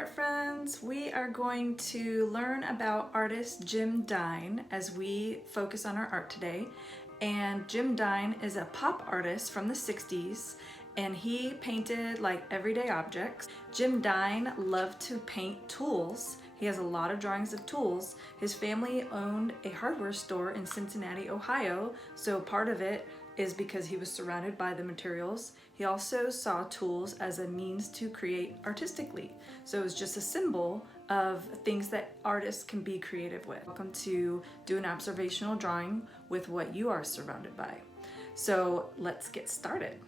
art friends, we are going to learn about artist Jim Dine as we focus on our art today. And Jim Dine is a pop artist from the 60s, and he painted like everyday objects. Jim Dine loved to paint tools. He has a lot of drawings of tools. His family owned a hardware store in Cincinnati, Ohio, so part of it is because he was surrounded by the materials. He also saw tools as a means to create artistically. So it was just a symbol of things that artists can be creative with. Welcome to do an observational drawing with what you are surrounded by. So let's get started.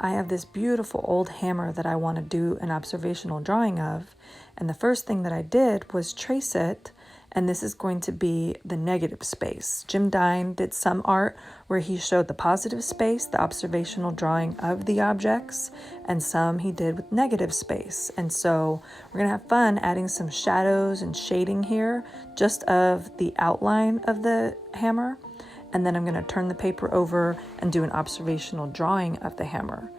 I have this beautiful old hammer that I want to do an observational drawing of. And the first thing that I did was trace it. And this is going to be the negative space. Jim Dine did some art where he showed the positive space, the observational drawing of the objects, and some he did with negative space. And so we're gonna have fun adding some shadows and shading here, just of the outline of the hammer. And then I'm gonna turn the paper over and do an observational drawing of the hammer.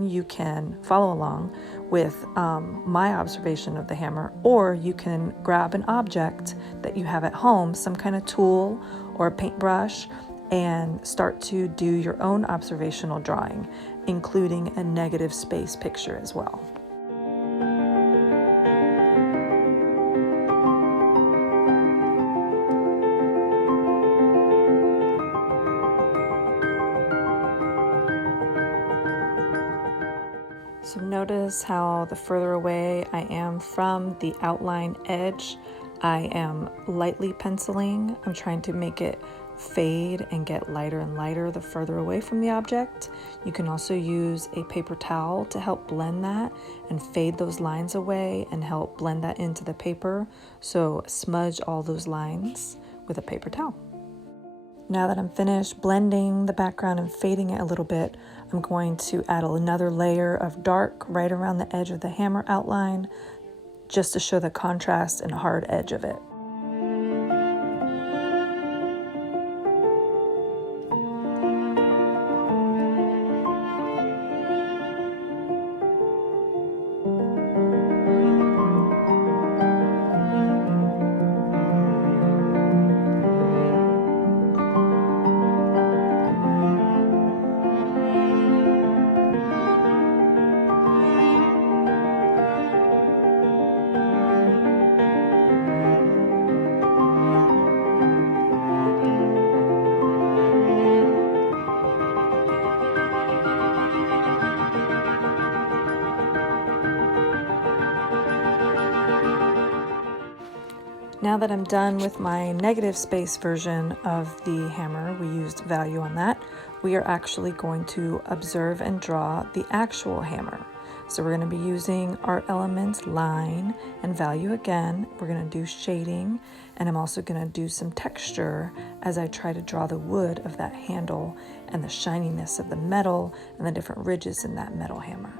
You can follow along with my observation of the hammer, or you can grab an object that you have at home, some kind of tool or a paintbrush, and start to do your own observational drawing, including a negative space picture as well. So notice how the further away I am from the outline edge, I am lightly penciling. I'm trying to make it fade and get lighter and lighter the further away from the object. You can also use a paper towel to help blend that and fade those lines away and help blend that into the paper. So smudge all those lines with a paper towel. Now that I'm finished blending the background and fading it a little bit, I'm going to add another layer of dark right around the edge of the hammer outline, just to show the contrast and hard edge of it. Now that I'm done with my negative space version of the hammer, we used value on that, we are actually going to observe and draw the actual hammer. So we're going to be using art elements, line, and value again. We're going to do shading, and I'm also going to do some texture as I try to draw the wood of that handle and the shininess of the metal and the different ridges in that metal hammer.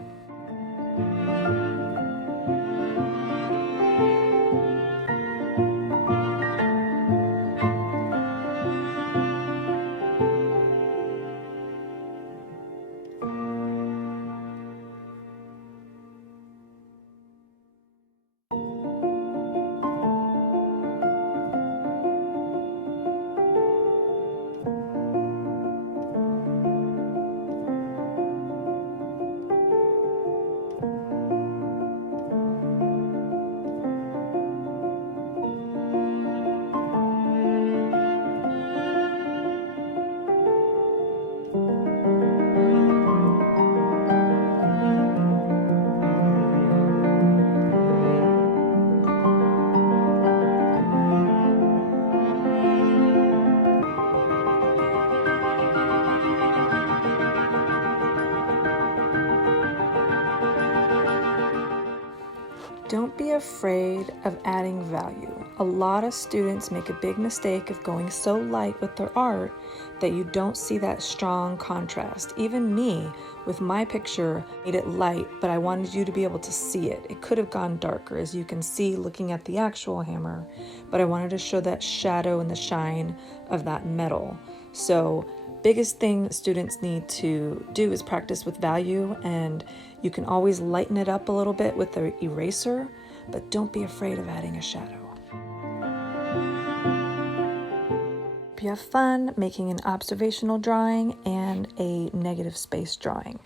Don't be afraid of adding value. A lot of students make a big mistake of going so light with their art that you don't see that strong contrast. Even me, with my picture, made it light, but I wanted you to be able to see it. It could have gone darker, as you can see looking at the actual hammer, but I wanted to show that shadow and the shine of that metal. So biggest thing that students need to do is practice with value, and you can always lighten it up a little bit with the eraser, but don't be afraid of adding a shadow. Hope you have fun making an observational drawing and a negative space drawing.